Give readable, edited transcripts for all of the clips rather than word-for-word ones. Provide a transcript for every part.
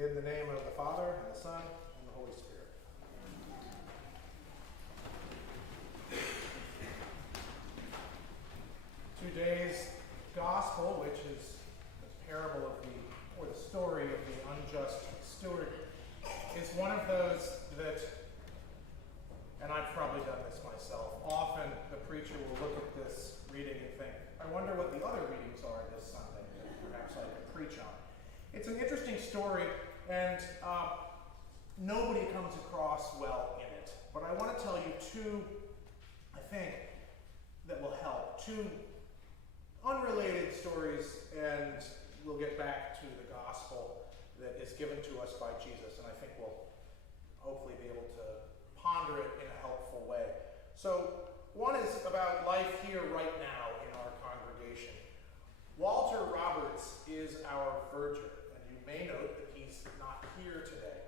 In the name of the Father, and the Son, and the Holy Spirit. Today's gospel, which is the parable of the story of the unjust steward, is one of those that, and I've probably done this myself, often the preacher will look at this reading and think, I wonder what the other readings are this Sunday that perhaps I could preach on. It's an interesting story, and nobody comes across well in it. But I want to tell you two, I think, that will help. Two unrelated stories, and we'll get back to the gospel that is given to us by Jesus, and I think we'll hopefully be able to ponder it in a helpful way. So one is about life here right now in our congregation. Walter Roberts is our verger, and you may note that he's not here today.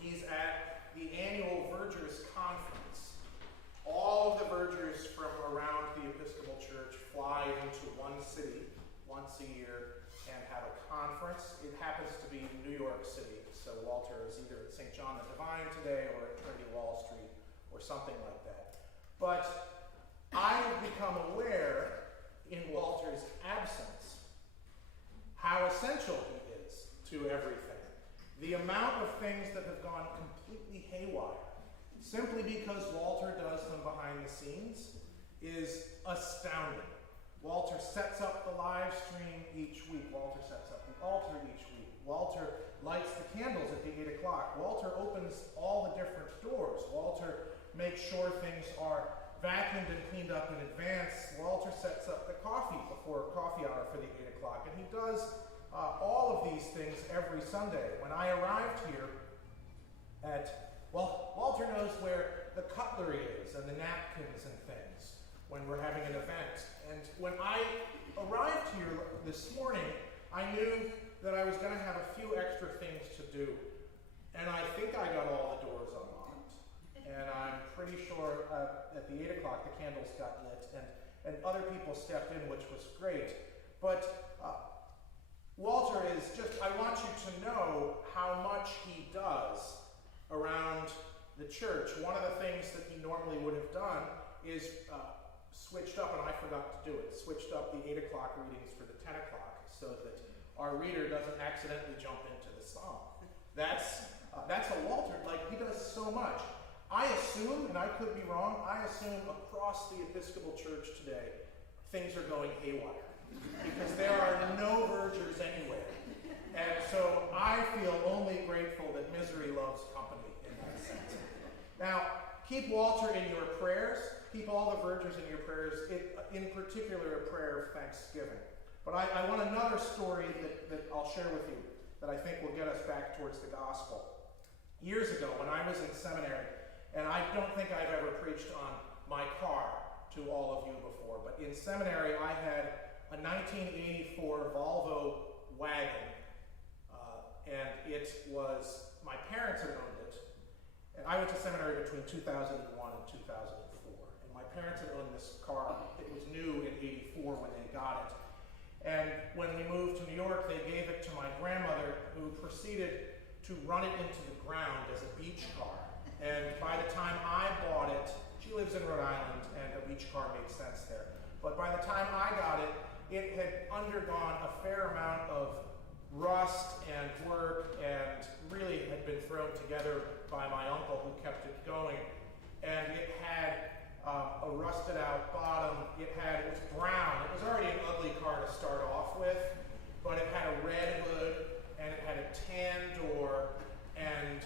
He's at the annual Vergers Conference. All of the vergers from around the Episcopal Church fly into one city once a year and have a conference. It happens to be in New York City, so Walter is either at St. John the Divine today or at Trinity Wall Street or something like that. But I have become aware in Walter's absence how essential he is to everything. The amount of things that have gone completely haywire simply because Walter does them behind the scenes is astounding. Walter sets up the live stream each week. Walter sets up the altar each week. Walter lights the candles at the 8 o'clock. Walter opens all the different doors. Walter makes sure things are vacuumed and cleaned up in advance. Walter sets up the coffee before coffee hour for the 8 o'clock. And he does all of these things every Sunday. When I arrived here Walter knows where the cutlery is and the napkins and things when we're having an event. And when I arrived here this morning, I knew that I was going to have a few extra things to do. And I think I got all the doors unlocked. And I'm pretty sure at the 8 o'clock the candles got lit and other people stepped in, which was great. But Walter is just, I want you to know how much he does around the church. One of the things that he normally would have done is switched up, and I forgot to do it, switched up the 8 o'clock readings for the 10 o'clock so that our reader doesn't accidentally jump into the psalm. That's a Walter, like he does so much. I assume, and I could be wrong, I assume across the Episcopal Church today, things are going haywire because there are no vergers anywhere. And so I feel only grateful that misery loves company in that sense. Now, keep Walter in your prayers. Keep all the vergers in your prayers, in particular a prayer of thanksgiving. But I want another story that I'll share with you that I think will get us back towards the gospel. Years ago, when I was in seminary, and I don't think I've ever preached on my car to all of you before, but in seminary I had a 1984 Volvo wagon, and it was, my parents had owned it, and I went to seminary between 2001 and 2004, and my parents had owned this car. It was new in 84 when they got it, and when we moved to New York, they gave it to my grandmother, who proceeded to run it into the ground as a beach car, and by the time I bought it, she lives in Rhode Island, and a beach car made sense there, but by the time I got it, it had undergone a fair amount of rust and work and really had been thrown together by my uncle who kept it going. And it had a rusted out bottom. It was brown. It was already an ugly car to start off with, but it had a red hood and it had a tan door and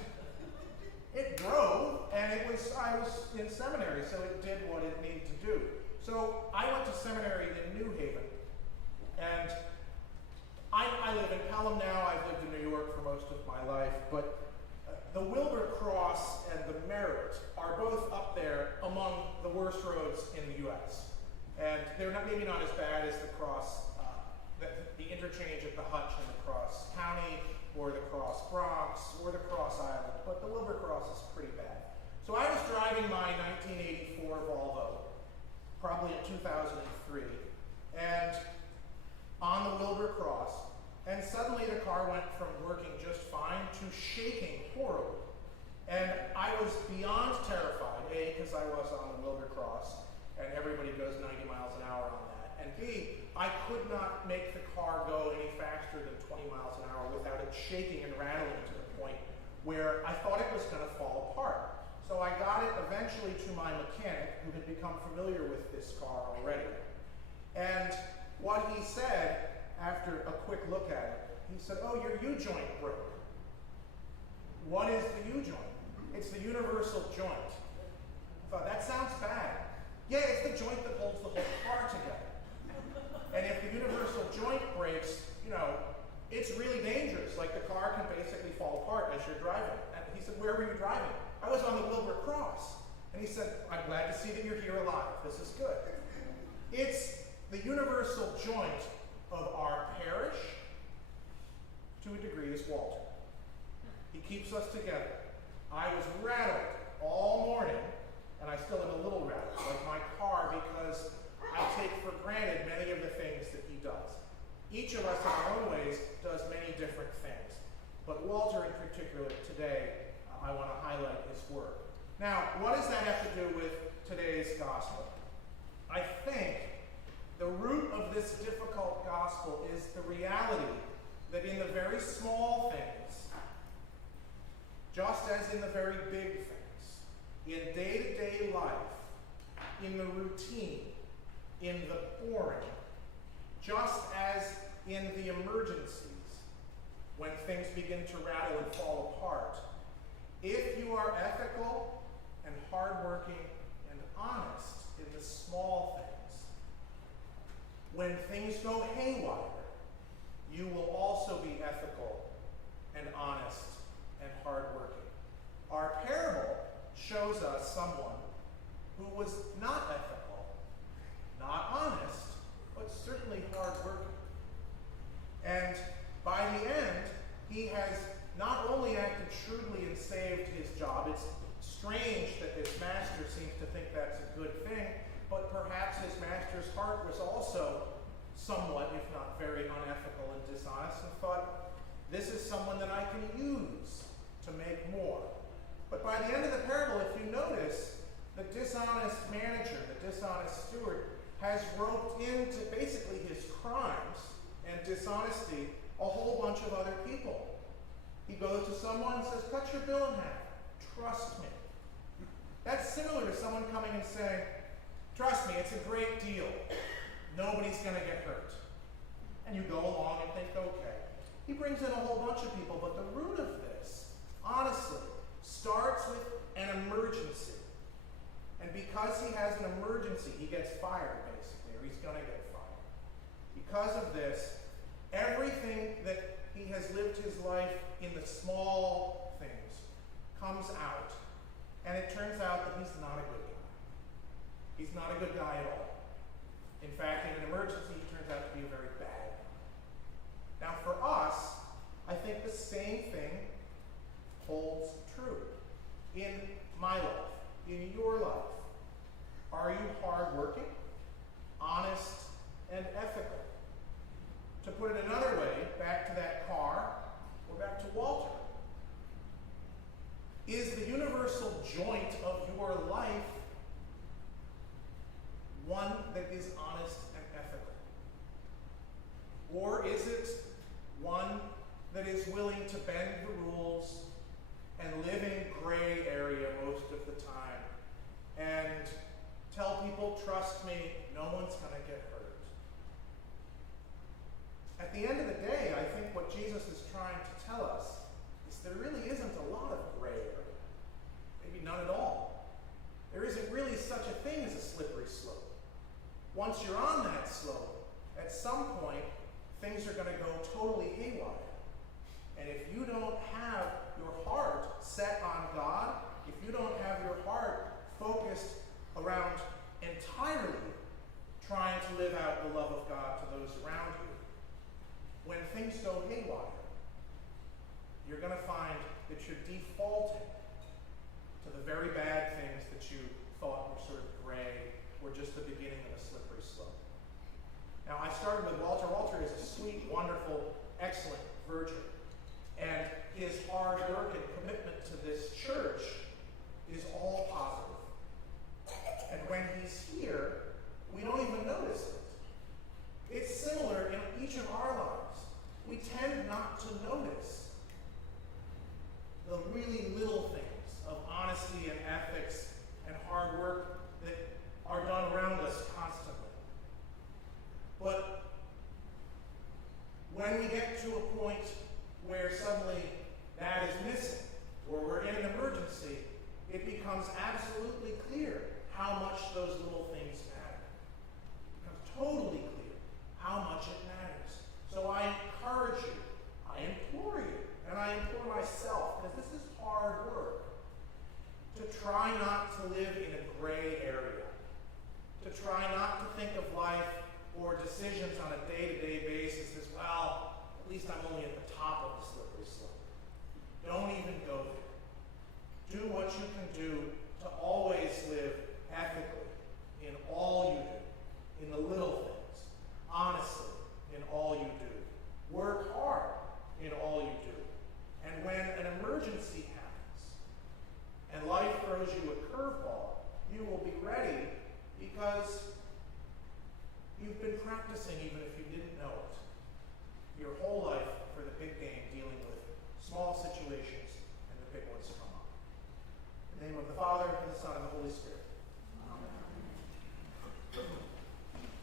it drove, and I was in seminary, so it did what it needed to do. So I went to seminary in New Haven, and I live in Pelham now. I've lived in New York for most of my life, but the Wilbur Cross and the Merritt are both up there among the worst roads in the U.S. And they're maybe not as bad as the Cross, the interchange at the Hutch and the Cross County, or the Cross Bronx, or the Cross Island, but the Wilbur Cross is pretty bad. So I was driving my 1984 Volvo, probably in 2003, and on the Wilbur Cross, And suddenly the car went from working just fine to shaking horribly. And I was beyond terrified, A, because I was on the Wilbur Cross, and everybody goes 90 miles an hour on that. And B, I could not make the car go any faster than 20 miles an hour without it shaking and rattling to the point where I thought it was going to fall apart. So I got it eventually to my mechanic, who had become familiar with this car already. And what he said, after a quick look at it, he said, "Oh, your U-joint broke." "What is the U-joint?" "It's the universal joint." I thought, that sounds bad. "Yeah, it's the joint that holds the whole car together. And if the universal joint breaks, it's really dangerous. Like, the car can basically fall apart as you're driving." And he said, "Where were you driving?" "I was on the Wilbur Cross." And he said, "I'm glad to see that you're here alive. This is good." It's the universal joint of our parish, to a degree, is Walter. He keeps us together. I was rattled all morning, and I still am a little rattled, like my car, because I take for granted many of the things that he does. Each of us in our own ways does many different things. But Walter in particular today, I want to highlight his work. Now, what does that have to do with today's gospel? I think the root of this difficult gospel is the reality that in the very small things, just as in the very big things, in day-to-day life, in the routine, in the boring, just as in the emergencies, when things begin to rattle and fall apart, if you are ethical and hardworking and honest in the small things, when things go haywire, you will also be ethical and honest and hardworking. Our parable shows us someone who was not ethical, not honest, but certainly hardworking. And by the end, he has not only acted shrewdly and saved his job. It's strange that his master seems to think that's a good thing, but perhaps his master's heart was also somewhat, if not very, unethical and dishonest, and thought, this is someone that I can use to make more. But by the end of the parable, if you notice, the dishonest manager, the dishonest steward, has roped into basically his crimes and dishonesty a whole bunch of other people. He goes to someone and says, "Cut your bill in half. Trust me." That's similar to someone coming and saying, "Trust me, it's a great deal. Nobody's going to get hurt." And you go along and think, okay. He brings in a whole bunch of people, but the root of this, honestly, starts with an emergency. And because he has an emergency, he gets fired, basically, or he's going to get fired. Because of this, everything that he has lived his life in the small things comes out. And it turns out that he's not a good guy. He's not a good guy at all. In fact, in an emergency, he turns out to be a very bad guy. Now, for us, I think the same thing holds true in my life, in your life. Are you hardworking, honest, and ethical? To put it another way, back to that car, or back to Walter. Is the universal joint of your life one that is honest and ethical? Or is it one that is willing to bend the rules and live in gray area most of the time and tell people, trust me, no one's going to get hurt? At the end of the day, I think what Jesus is trying to tell us is there really isn't a lot of gray area. Maybe none at all. There isn't really such a thing as a slippery slope. Once you're on that slope, at some point, things are going to go totally haywire. And if you don't have your heart set on God, if you don't have your heart focused around entirely trying to live out the love of God to those around you, when things go haywire, you're going to find that you're defaulting to the very bad things that you thought were sort of gray or just the beginning of a slippery slope. Now, I started with Walter. Walter is a sweet, wonderful excellent virgin. And his hard work and commitment to this church is all positive. And when he's here, we don't even notice it. It's similar in each of our lives. We tend not to notice the really little things of honesty and ethics and hard work that are done around us constantly. But when we get to a point where suddenly that is missing, or we're in an emergency, it becomes absolutely clear how much those little things matter. It becomes totally clear how much it matters. So I encourage you, I implore you, and I implore myself, because this is hard work, to try not to live in a gray area, to try not to think of life or decisions on a day-to-day basis as, well, at least I'm only at the top of the slippery slope. Don't even go there. Do what you can do to always live ethically in all you do, in the little things, honestly in all you do. Work hard in all you do. And when an emergency happens and life throws you a curveball, you will be ready because you've been practicing even if you didn't know it. Your whole life for the big game, dealing with small situations